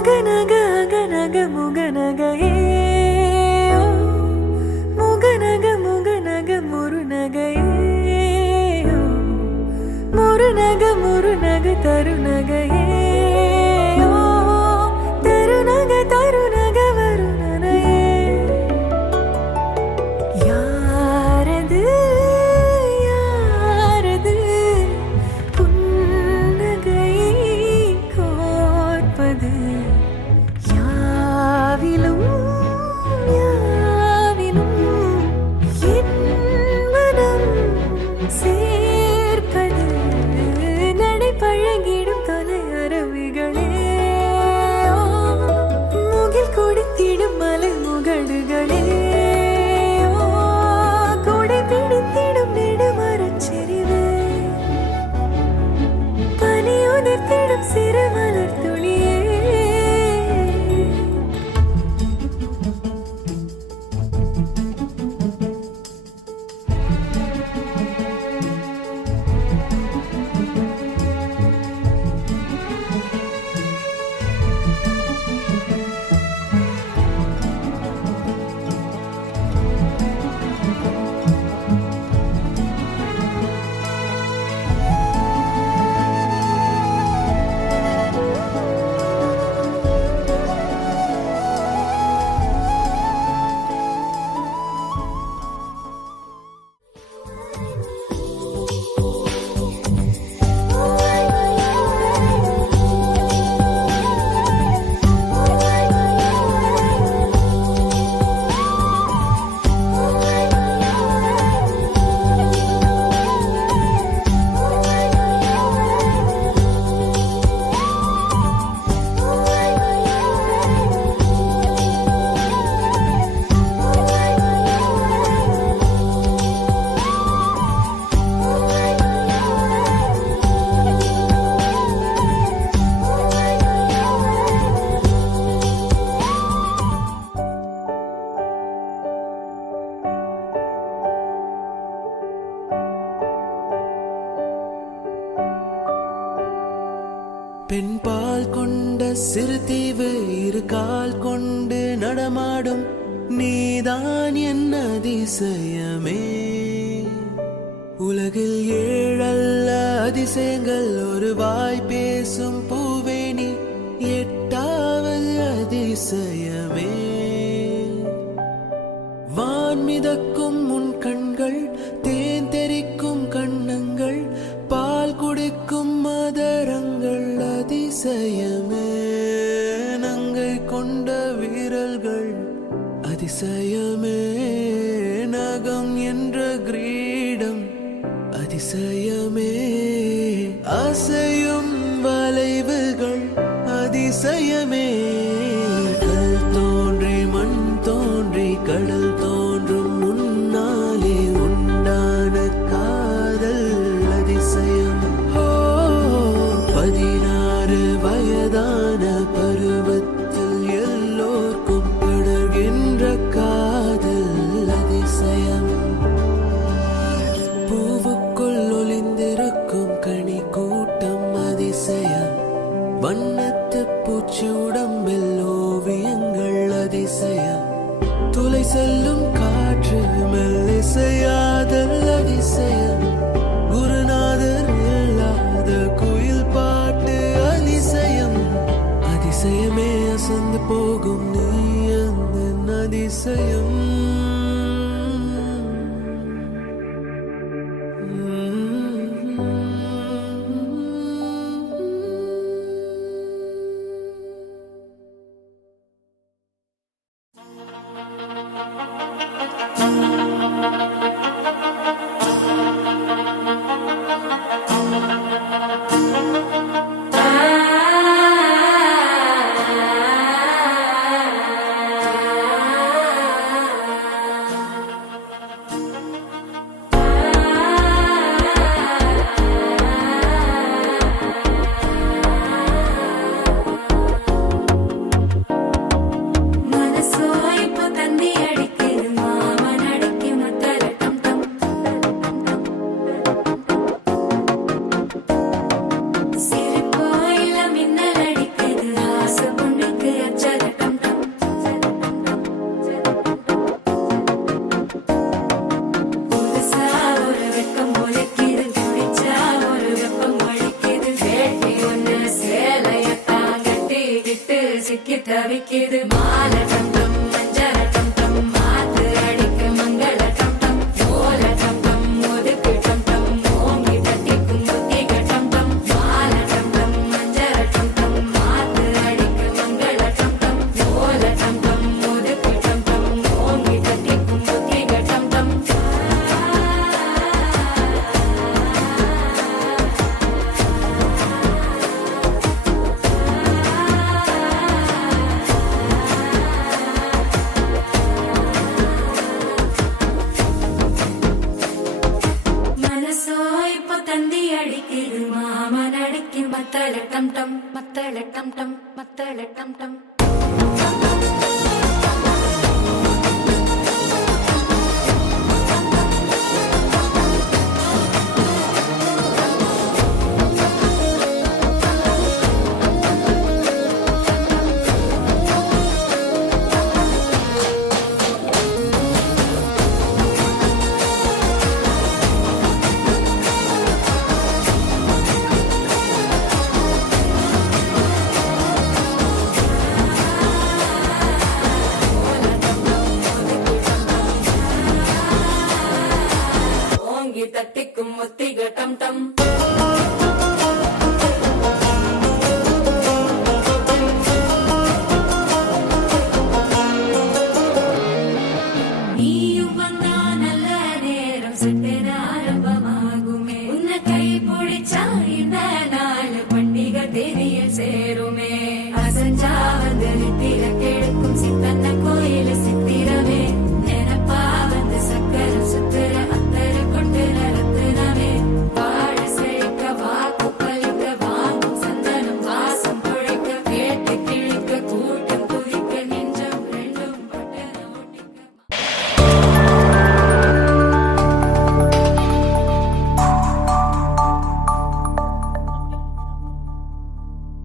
அகநக அகநக முகநகையே முகநக முகநக முருநகையே முருநக முருநக தருநகையே தருநக தருநக வருணனையே யாரது யாரது புன்னகை கோர்ப்பது யாவிலும் யாவிலும் என் மனம் சேர்ப்பது நடை பழகிடும் தொலை அரவிகளே முகில் குடித்திடும் மலை முகடுகளே கொடை பிடித்திடும் நெடுமரச் செறிவே பனி உதிர்த்திடும் சிறு மலர் துளியே பெண் பால் கொண்ட சிறு தீவு இரு கால் கொண்டு நடமாடும் நீதான் என் அதிசயமே. உலகில் ஏழல்ல அதிசயங்கள் ஒரு வாய் பேசும் பூவே நீ எட்டாவது அதிசயமே. வான் மிதக்கும் உன் கண்கள் தேன் தெரிக்கும் கண்ணங்கள் பால் குடிக்கும் மதரங்கள் அதிசயமே. நங்கை கொண்ட வீரல்கள் அதிசயமே. நகம் என்ற கிரீடம் அதிசயமே. அசையும் வளைவுகள் அதிசயமே. கல் தோன்றி மண் தோன்றி கடல் தோன்றும் முன்னாலே உண்டான காதல் அதிசயம். 16 வயதான பருவத்தில் எல்லோர்க்கும் படர்கின்ற காதல் அதிசயம். பூவுக்குள் ஒளிந்திருக்கும் கனி கூட்டம் அதிசயம். வண்ணத்து பூச்சி உடம்பில் ஓவியங்கள் அதிசயம். துளை செல்லும் காற்று மெல்லிசையாதல் அதிசயம். குருநாதர் இல்லாத குயில் பாட்டு அதிசயம். அதிசயமே அசந்து போகும் நீ அந்த அதிசயம். சிக்கி தவிக்குது மாலை டம் டம் மஞ்சள டம் டம் மாத்து அடிக்க மங்கள டம் டம் ஓல டம் டம் ஒதுக்கு டம் டம் ஓங்கி தட்டிக்கும் முத்திக டம் டம் மாலை டம் டம் மஞ்சள டம் டம் மாத்து அடிக்க மங்கள டம் டம் ஓல டம் டம் ஒதுக்கு டம் டம் ஓங்கி தட்டிக்கும் முத்திக டம் டம் மனசோ இப்போ தந்தி அடிக்குது மாமன் அடிக்கும் மத்தள டம் டம் மத்தள டம் டம் மத்தள டம் டம்